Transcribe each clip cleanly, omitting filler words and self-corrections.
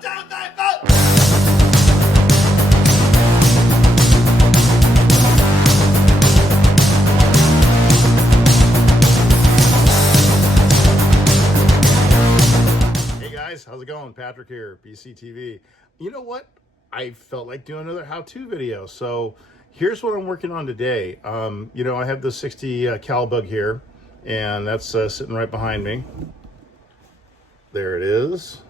Hey guys, how's it going? Patrick here, PCTV. You know what? I felt like doing another how-to video. So here's what I'm working on today. You know, I have the 60 cal bug here, and that's sitting right behind me. There it is.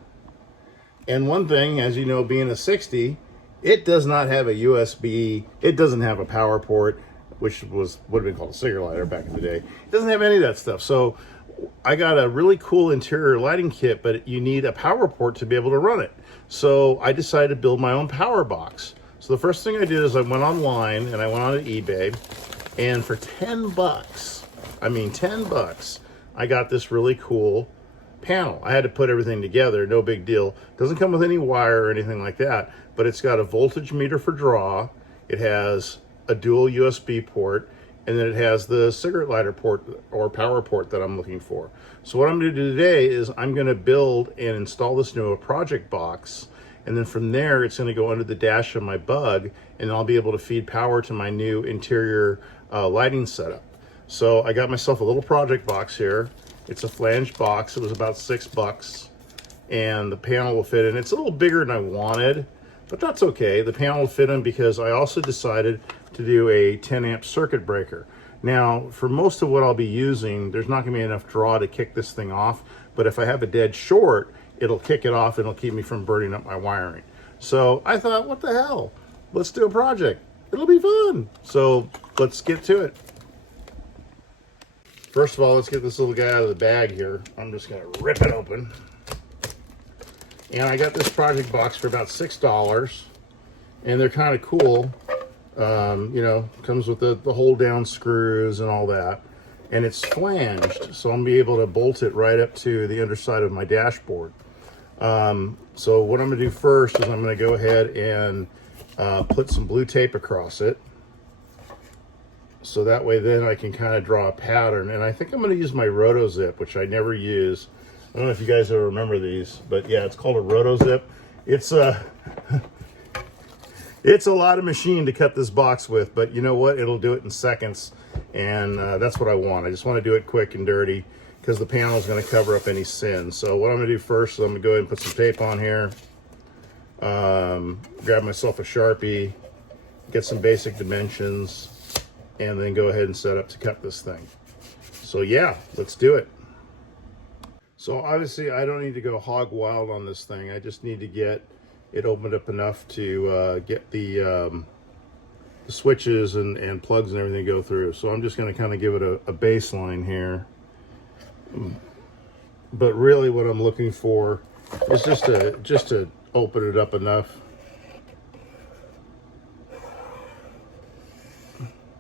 And one thing, as you know, being a 60, it does not have a USB. It doesn't have a power port, which would have been called a cigarette lighter back in the day. It doesn't have any of that stuff. So I got a really cool interior lighting kit, but you need a power port to be able to run it. So I decided to build my own power box. So the first thing I did is I went online and I went on to eBay, and for 10 bucks, I mean 10 bucks, I got this really cool panel. I had to put everything together, no big deal. Doesn't come with any wire or anything like that, but it's got a voltage meter for draw. It has a dual USB port, and then it has the cigarette lighter port or power port that I'm looking for. So what I'm going to do today is I'm going to build and install this into a project box, and then from there it's going to go under the dash of my bug, and I'll be able to feed power to my new interior lighting setup. So I got myself a little project box here. It's a flange box. It was about $6, and the panel will fit in. It's a little bigger than I wanted, but that's okay. The panel will fit in because I also decided to do a 10 amp circuit breaker. Now, for most of what I'll be using, there's not gonna be enough draw to kick this thing off, but if I have a dead short, it'll kick it off and it'll keep me from burning up my wiring. So I thought, what the hell? Let's do a project. It'll be fun. So let's get to it. First of all, let's get this little guy out of the bag here. I'm just gonna rip it open. And I got this project box for about $6, and they're kind of cool. You know, comes with the hold down screws and all that, and it's flanged, so I'm gonna be able to bolt it right up to the underside of my dashboard. So what I'm gonna do first is I'm gonna go ahead and put some blue tape across it, so that way then I can kind of draw a pattern. And I think I'm gonna use my Roto Zip, which I never use. I don't know if you guys ever remember these, but yeah, it's called a Roto Zip. It's it's a lot of machine to cut this box with, but you know what? It'll do it in seconds, and that's what I want. I just want to do it quick and dirty because the panel is going to cover up any sin. So what I'm going to do first is I'm going to go ahead and put some tape on here, grab myself a Sharpie, get some basic dimensions, and then go ahead and set up to cut this thing. So yeah, let's do it. So obviously I don't need to go hog wild on this thing. I just need to get it opened up enough to get the switches and plugs and everything to go through. So I'm just going to kind of give it a baseline here. But really what I'm looking for is just to open it up enough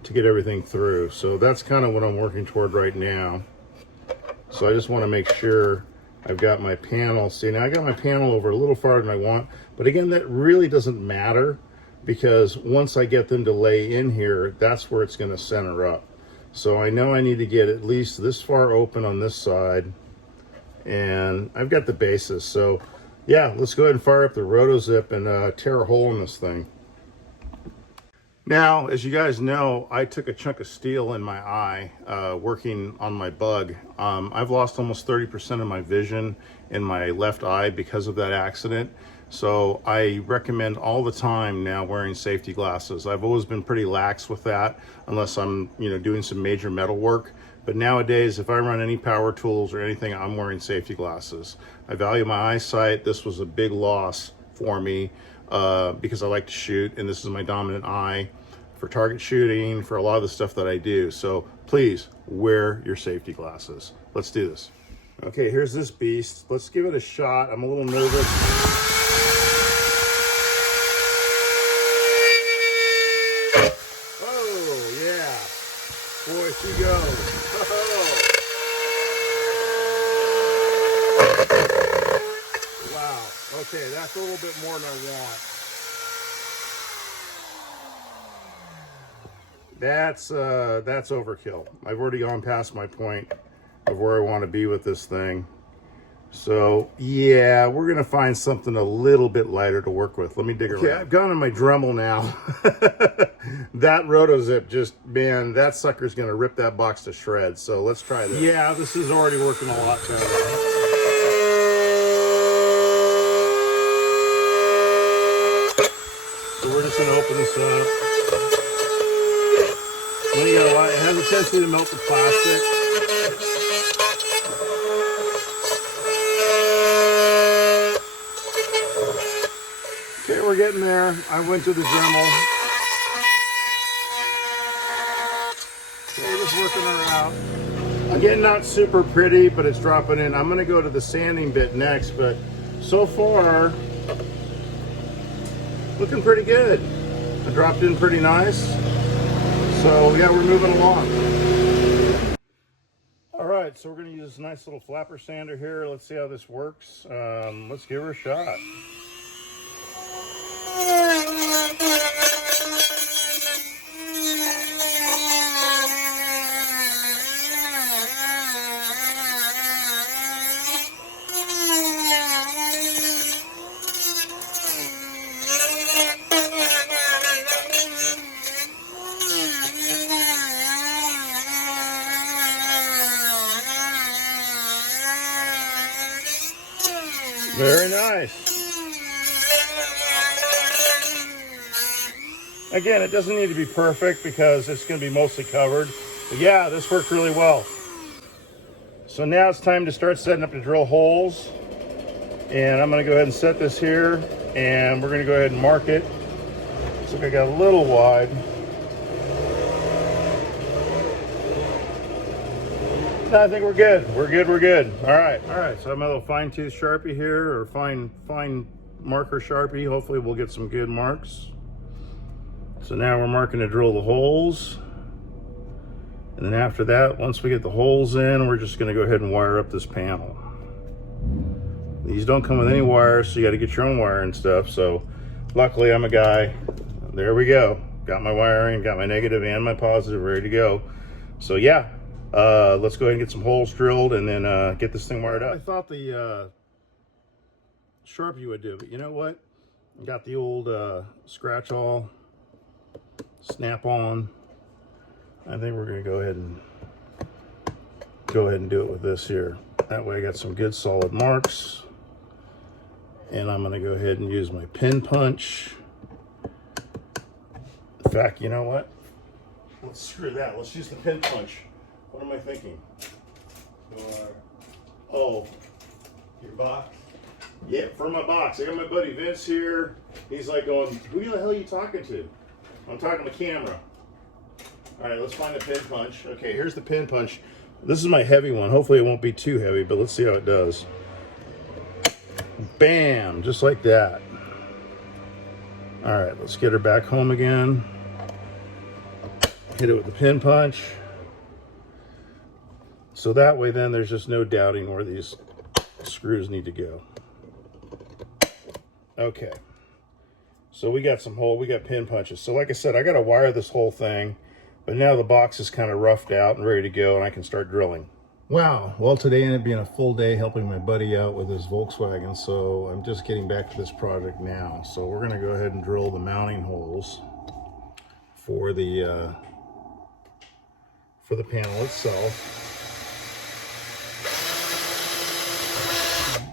to get everything through. So that's kind of what I'm working toward right now. So I just want to make sure I've got my panel. See, now I got my panel over a little farther than I want, but again, that really doesn't matter because once I get them to lay in here, that's where it's going to center up. So I know I need to get at least this far open on this side, and I've got the basis. So yeah, let's go ahead and fire up the Roto Zip and tear a hole in this thing. Now, as you guys know, I took a chunk of steel in my eye working on my bug. I've lost almost 30% of my vision in my left eye because of that accident. So I recommend all the time now wearing safety glasses. I've always been pretty lax with that unless I'm, doing some major metal work. But nowadays, if I run any power tools or anything, I'm wearing safety glasses. I value my eyesight. This was a big loss for me because I like to shoot, and this is my dominant eye for target shooting, for a lot of the stuff that I do. So please wear your safety glasses. Let's do this. Okay, here's this beast. Let's give it a shot. I'm a little nervous. Oh, yeah. Boy, she goes. Wow. Okay, that's a little bit more than I want. That's overkill. I've already gone past my point of where I want to be with this thing. So yeah, we're gonna find something a little bit lighter to work with. Let me dig around. Okay, I've gone on my Dremel now. That RotoZip just, man, that sucker's gonna rip that box to shreds. So let's try this. Yeah, this is already working a lot better. So we're just gonna open this up. Then you got a lot, it has a tendency to melt the plastic. Okay, we're getting there. I went to the Dremel. Okay, just working her out. Again, not super pretty, but it's dropping in. I'm gonna go to the sanding bit next, but so far, looking pretty good. It dropped in pretty nice. So yeah, we're moving along. All right, so we're gonna use this nice little flapper sander here. Let's see how this works. Let's give her a shot. Very nice. Again, it doesn't need to be perfect because it's going to be mostly covered. But yeah, this worked really well. So now it's time to start setting up to drill holes. And I'm going to go ahead and set this here. And we're going to go ahead and mark it. Looks like I got a little wide. I think we're good. We're good. We're good. All right. All right. So I have my little fine tooth Sharpie here, or fine marker Sharpie. Hopefully we'll get some good marks. So now we're marking to drill the holes. And then after that, once we get the holes in, we're just going to go ahead and wire up this panel. These don't come with any wires, so you got to get your own wire and stuff. So luckily I'm a guy. There we go. Got my wiring, got my negative and my positive ready to go. So yeah. Let's go ahead and get some holes drilled and then get this thing wired up. I thought the Sharpie would do, but you know what? I got the old scratch all snap on. I think we're gonna go ahead and do it with this here. That way I got some good solid marks. And I'm gonna go ahead and use my pin punch. In fact, you know what? Let's screw that. Let's use the pin punch. What am I thinking? Oh, your box? Yeah, for my box. I got my buddy Vince here. He's like going, who the hell are you talking to? I'm talking to the camera. All right, let's find the pin punch. Okay, here's the pin punch. This is my heavy one. Hopefully it won't be too heavy, but let's see how it does. Bam, just like that. All right, let's get her back home again. Hit it with the pin punch. So that way then there's just no doubting where these screws need to go. Okay. So we got pin punches. So like I said, I got to wire this whole thing, but now the box is kind of roughed out and ready to go and I can start drilling. Wow. Well, today ended up being a full day helping my buddy out with his Volkswagen. So I'm just getting back to this project now. So we're going to go ahead and drill the mounting holes for the panel itself.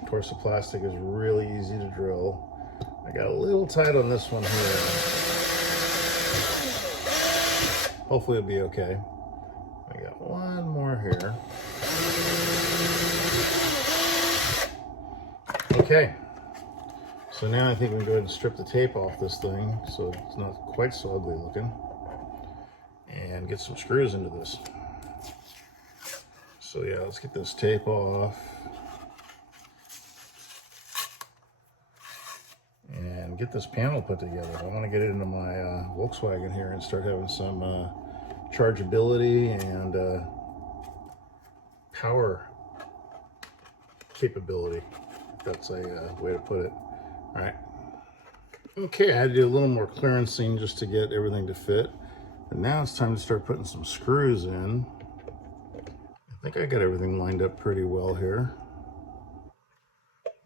Of course, the plastic is really easy to drill. I got a little tight on this one here. Hopefully it'll be okay. I got one more here. Okay. So now I think we can go ahead and strip the tape off this thing so it's not quite so ugly looking. And get some screws into this. So yeah, let's get this tape off. And get this panel put together. I want to get it into my Volkswagen here and start having some chargeability and power capability, if that's a way to put it. All right. Okay, I had to do a little more clearancing just to get everything to fit. And now it's time to start putting some screws in. I think I got everything lined up pretty well here.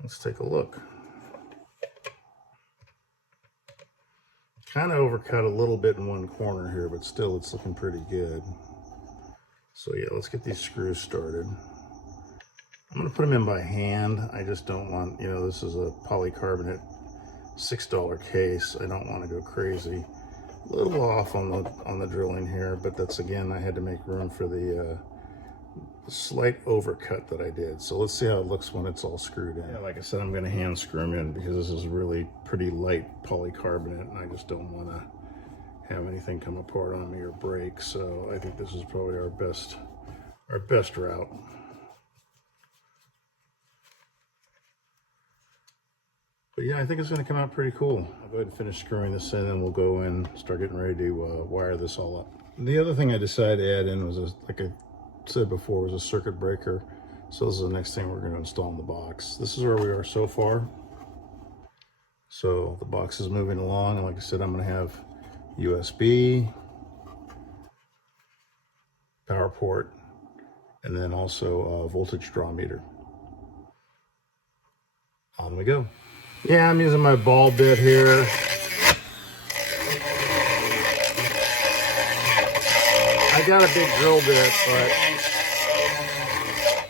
Let's take a look. Kind of overcut a little bit in one corner here, but still it's looking pretty good. So yeah, let's get these screws started. I'm gonna put them in by hand. I just don't want, you know, this is a polycarbonate $6 case. I don't want to go crazy. A little off on the drilling here, but that's, again, I had to make room for the slight overcut that I did. So let's see how it looks when it's all screwed in. Yeah, like I said, I'm going to hand screw them in because this is really pretty light polycarbonate, and I just don't want to have anything come apart on me or break. So I think this is probably our best route. But yeah, I think it's going to come out pretty cool. I'll go ahead and finish screwing this in, and we'll go in, start getting ready to wire this all up. The other thing I decided to add in was, like I said before, was a circuit breaker. So this is the next thing we're going to install in the box. This is where we are so far. So the box is moving along, and like I said, I'm going to have USB, power port, and then also a voltage draw meter. On we go. Yeah, I'm using my ball bit here. I got a big drill bit, but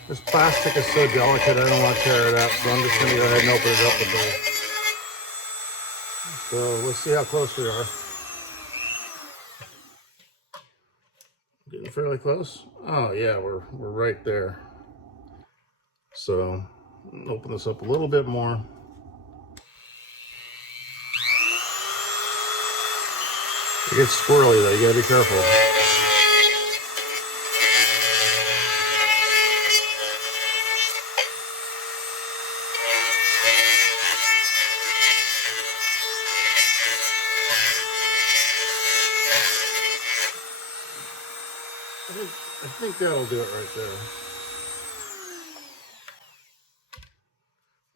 this plastic is so delicate, I don't want to tear it up, so I'm just going to go ahead and open it up a bit. So let's see how close we are. Getting fairly close. Oh yeah, we're right there. So open this up a little bit more. It gets squirrely though, you gotta be careful. I think that'll do it right there.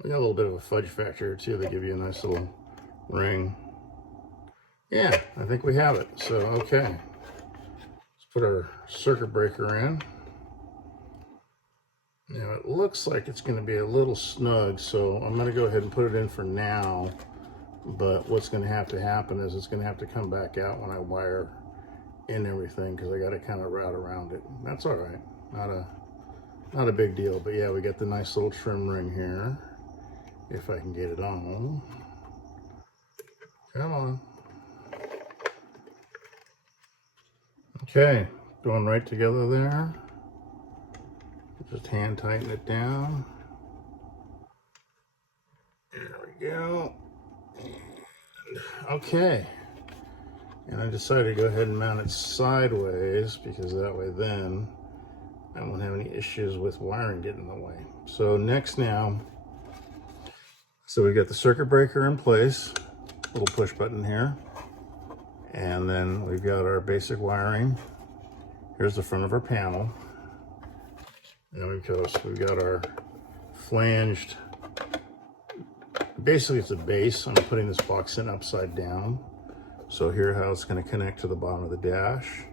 We got a little bit of a fudge factor too, they give you a nice little ring. Yeah, I think we have it. So, okay. Let's put our circuit breaker in. Now, it looks like it's going to be a little snug, so I'm going to go ahead and put it in for now. But what's going to have to happen is it's going to have to come back out when I wire in everything, because I got to kind of route around it. That's all right. Not a big deal. But yeah, we got the nice little trim ring here. If I can get it on. Come on. Okay, going right together there. Just hand tighten it down. There we go. And, okay. And I decided to go ahead and mount it sideways, because that way then I won't have any issues with wiring getting in the way. So next now, so we've got the circuit breaker in place, little push button here. And then we've got our basic wiring. Here's the front of our panel. And we've got our flanged, basically it's a base. I'm putting this box in upside down. So here's how it's going to connect to the bottom of the dash.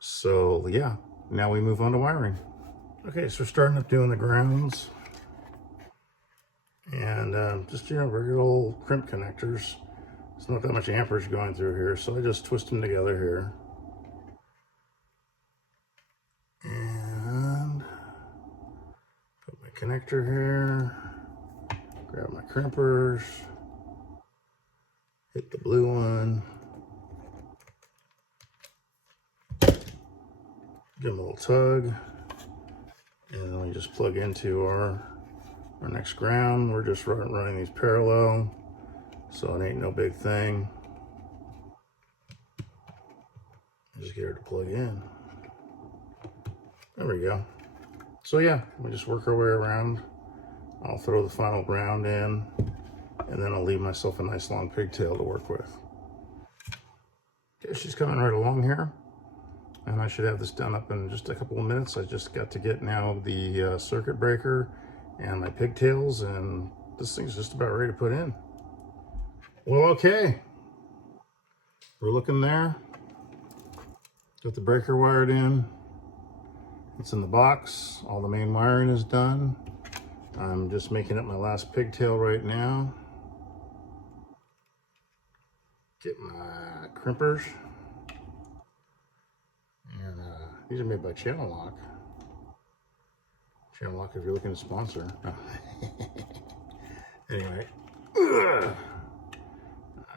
So yeah, now we move on to wiring. Okay, so we're starting up doing the grounds. And just, you know, regular old crimp connectors. It's not that much amperage going through here, so I just twist them together here. And put my connector here. Grab my crimpers. Hit the blue one. Give them a little tug. And then we just plug into our next ground. We're just running these parallel. So it ain't no big thing. Just get her to plug in. There we go. So yeah, we just work our way around. I'll throw the final ground in, and then I'll leave myself a nice long pigtail to work with. Okay, she's coming right along here. And I should have this done up in just a couple of minutes. I just got to get now the circuit breaker and my pigtails, and this thing's just about ready to put in. Well, okay, we're looking there. Got the breaker wired in. It's in the box. All the main wiring is done. I'm just making up my last pigtail right now. Get my crimpers. And these are made by Channel Lock. Channel Lock, if you're looking to sponsor. Anyway, I've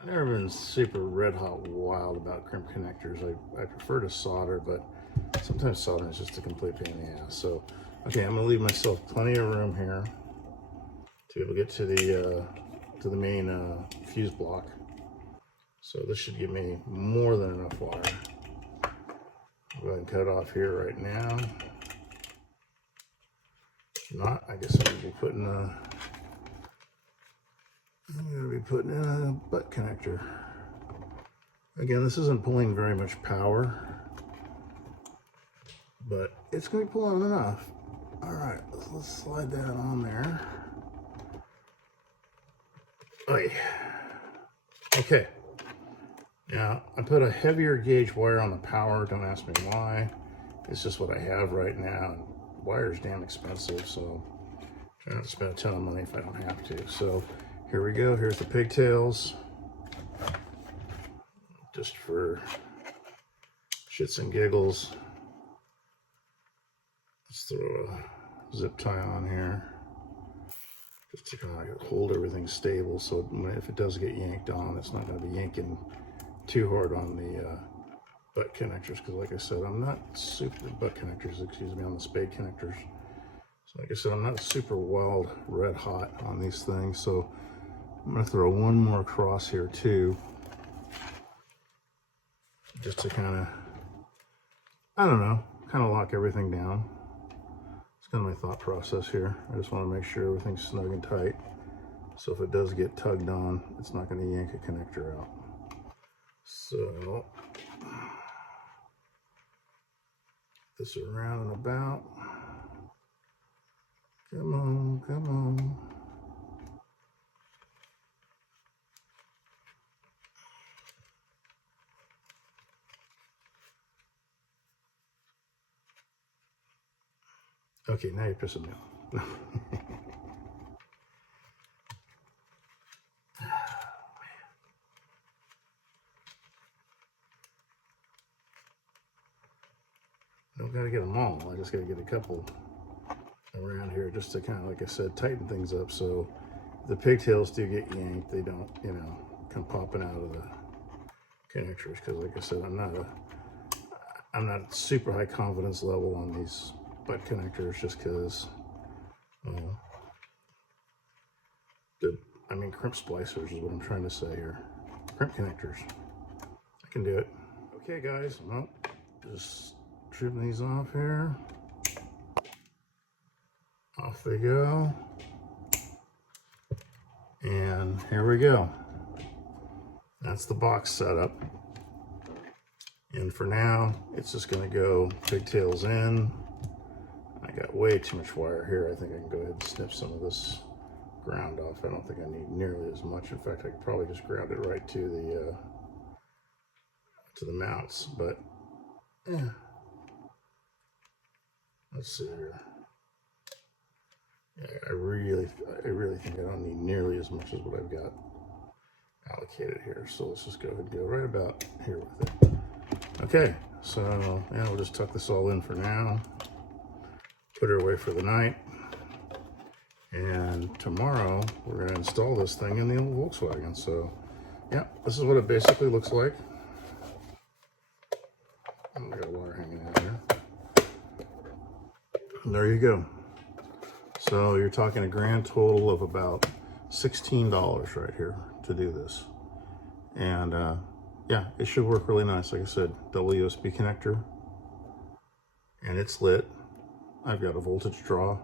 never been super red hot wild about crimp connectors. I prefer to solder, but sometimes soldering is just a complete pain in the ass. So, okay, I'm gonna leave myself plenty of room here to be able to get to the main fuse block. So this should give me more than enough wire. I'll go ahead and cut it off here right now. If not, I guess I'm gonna be putting in a butt connector. Again, this isn't pulling very much power, but it's gonna be pulling enough. All right, let's slide that on there. Okay. Now, I put a heavier gauge wire on the power. Don't ask me why. It's just what I have right now. Wire is damn expensive, so try not to spend a ton of money if I don't have to. So here we go. Here's the pigtails. Just for shits and giggles. Let's throw a zip tie on here. Just to kind of hold everything stable, so if it does get yanked on, it's not going to be yanking too hard on the butt connectors, because like I said, I'm not super butt connectors, excuse me, on the spade connectors. So like I said, I'm not super wild red hot on these things, so I'm going to throw one more across here too, just to kind of, I don't know, kind of lock everything down. It's kind of my thought process here. I just want to make sure everything's snug and tight, so if it does get tugged on, it's not going to yank a connector out. So, this around and about. Come on, come on. Okay, now you're pissing me off. Don't gotta get them all. I just gotta get a couple around here just to kind of, like I said, tighten things up so if the pigtails do get yanked, they don't, you know, come popping out of the connectors. Because, like I said, I'm not super high confidence level on these butt connectors, just because, crimp splicers is what I'm trying to say here. Crimp connectors. I can do it. Okay, guys. Well, just trim these off here. Off they go. And here we go. That's the box setup. And for now, it's just going to go pigtails in. I got way too much wire here. I think I can go ahead and snip some of this ground off. I don't think I need nearly as much. In fact, I could probably just ground it right to the mounts. But yeah, let's see here. Yeah, I really think I don't need nearly as much as what I've got allocated here. So let's just go ahead and go right about here with it. Okay, so yeah, we'll just tuck this all in for now. Put her away for the night. And tomorrow we're going to install this thing in the old Volkswagen. So yeah, this is what it basically looks like. Oh, we got a wire hanging out here. And there you go. So you're talking a grand total of about $16 right here to do this. And yeah, it should work really nice. Like I said, double USB connector, and it's lit. I've got a voltage draw,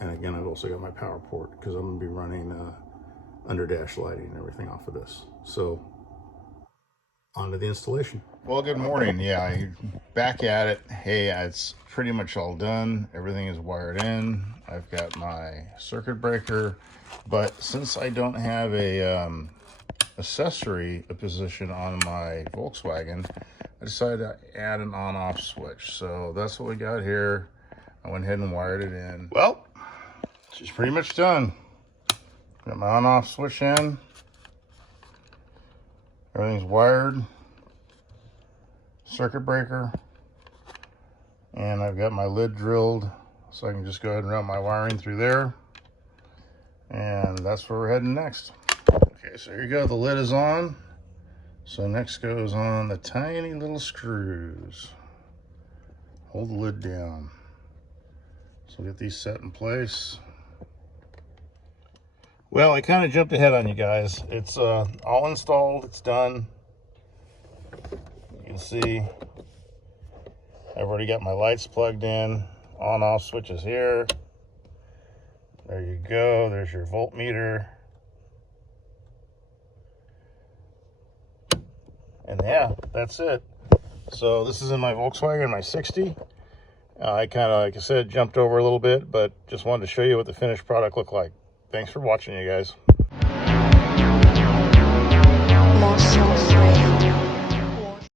and again, I've also got my power port because I'm going to be running under dash lighting and everything off of this. So on to the installation. Well, good morning. Yeah, back at it. Hey, it's pretty much all done. Everything is wired in. I've got my circuit breaker, but since I don't have a accessory position on my Volkswagen, I decided to add an on-off switch. So that's what we got here. I went ahead and wired it in. Well, She's pretty much done. Got my on-off switch in. Everything's wired. Circuit breaker. And I've got my lid drilled, so I can just go ahead and run my wiring through there. And that's where we're heading next. Okay, so here you go. The lid is on. So next goes on the tiny little screws. Hold the lid down. So get these set in place. Well, I kind of jumped ahead on you guys. It's all installed. It's done. You can see I've already got my lights plugged in. On-off switches here. There you go. There's your voltmeter. And yeah, that's it. So this is in my Volkswagen, my 60. I kind of, like I said, jumped over a little bit, but just wanted to show you what the finished product looked like. Thanks for watching, you guys.